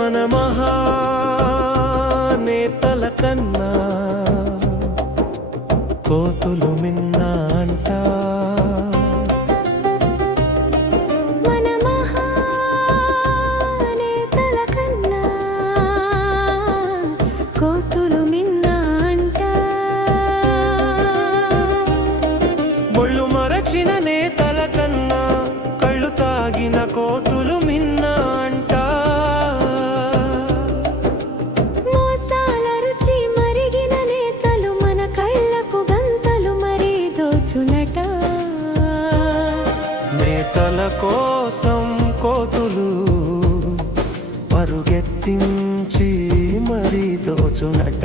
మన మహానేతల కన్నా కోతులు మిన్నా అంటా కోసం కోతులు పరుగెత్తించి మరీ దోచునట.